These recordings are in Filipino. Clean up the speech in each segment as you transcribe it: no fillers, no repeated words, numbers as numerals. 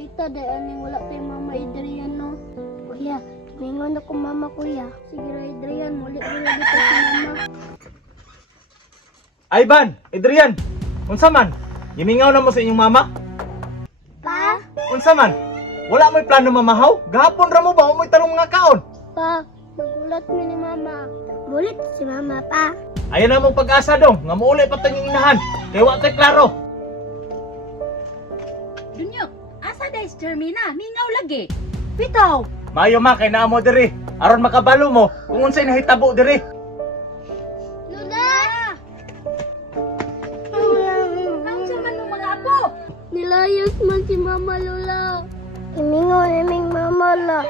Paita, dahil aning wala kay Mama Adrian, no? Kuya, tumingon ako Mama, kuya. Sige ra, Adrian, muli dito si Mama. Ivan, Adrian, unsa man? Yimingaw na mo sa inyong mama? Pa? Unsa man? Wala mo'y plano mamahaw? Gahapon ra mo ba mo'y tarong mga kaon? Pa, nagulat mo ni Mama. Bulit si Mama, pa. Ayan na mong pag-asa dong, nga maulay pa tayong inahan. Kaya wa tay klaro. Dunyo, asa da is Jermina? Mingaw lagi. Bitaw. Maayo ma, kay naa mo diri. Aron makabalo mo, kung unsay nahitabo diri. Lola! Kaunsa man ng mga apo? Nilayas man si Mama, Lola. Iming Mama, la.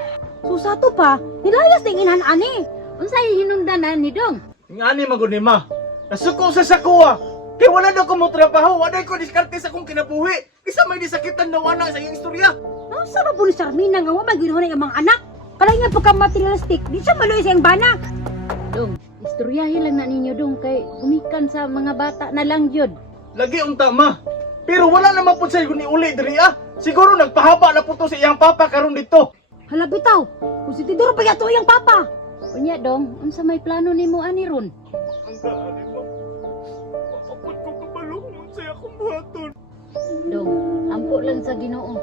Susato pa, nilayas ting inhan ani. Unsay hinungdanan ni Dong? Ngani magud ni ma. Nasuko sa sakuha. Kay wala daw ko mo trabaho, wala ko diskarte sa akong kinabuhi. Isa may disakitan daw ana sa iyong istorya. Sa ba po ni Sarmina nga wa maginoon ang mga anak? Kalay nga pagka materialistic, di siya maluoy sa iyang bana. Dong, istoryahin lang na ninyo Dong kay gumikan sa mga bata na lang jud. Lagi unta ma. Pero wala naman po sa ni uli diri ah. Siguro nagpahaba na po to sa iyang papa karon dito. Hala bitaw, kung si Tidoro pa yato iyang papa. Unya Dong, unsa may plano nimo ani ron? Ang gaani mo. Mapapod ko kabalong sa akong buhaton. Dong, ampo lang sa Ginoo.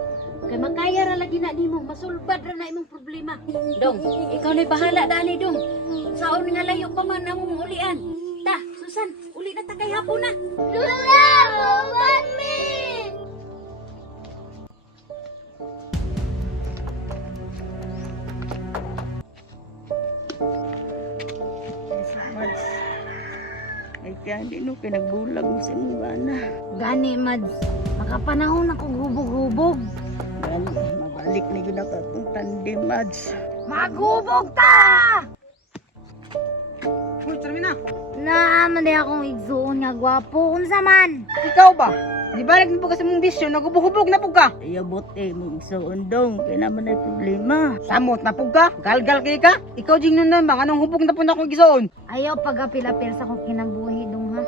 Kay makaya ra lagi na nimo, masulbad ra na imong problema. Dong, ikaw na bahala dali Dong. Saon nga layo pa man namong ulian. Ta, Susan, uli na ta kay hapon na. Lola! Uwan me! Ay kaya di no, pinagbulag mo sa imong bana. Gani Mads, makapanahon ako hubog-hubog. Gani, mabalik na yun ako itong tandem, Mads. Maghubog ta! Uy, Sarmina! Naaman di akong igsuon nga gwapo. Unsa man? Ikaw ba? Di ba naging po kasi mong bisyo, nagubog-hubog na po ka? Ayabot mong isuundong, kaya naman ay problema. Samot na po ka? Galgal kay ka? Ikaw jing nun bang anong hubog na po na akong gisoon? Ayaw pag-apil-apil sa kong kinabuhi dong ha.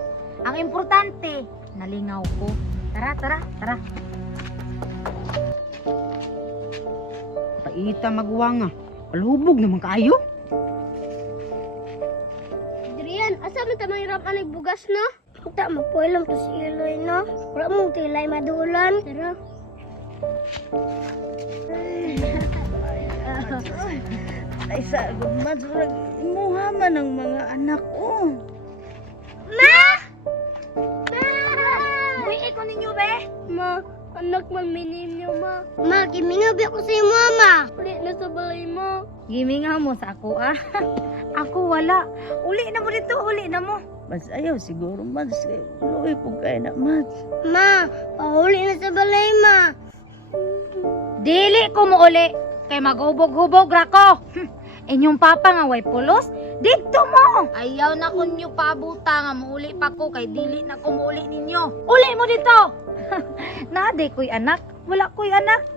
Ang importante, nalingaw ko. Tara, tara, tara. Paita magwa nga. Palhubog naman kayo? Adrian, asa man tamang hirap anig bugas na? Kita magpuilam to si Eloy, no? Wala mong tilay madulan. Tara. Ay sa Mads, imuha man ang mga anak ko. Ma! Buhay ko ninyo, be? Ma, anak man mininyo, ma. Ma, gimingabi ako sa iyo, mama. Uli na sa balay mo. Gimingaw mo sa ako ah. Ako wala. Uli na mo dito, uli na mo. Mas ayaw siguro, Mads. Luoy po kayo na, Mads. Ma, pauli na sa balay, ma. Dili ko mo uli. Kay maghubog-hubog ra ko. Inyong papa nga way pulos. Dito mo. Ayaw na ko nyo pabuta nga muuli pa ko. Kay dili na ko muuli ninyo. Uli mo dito. Nade ko'y anak. Wala ko'y anak.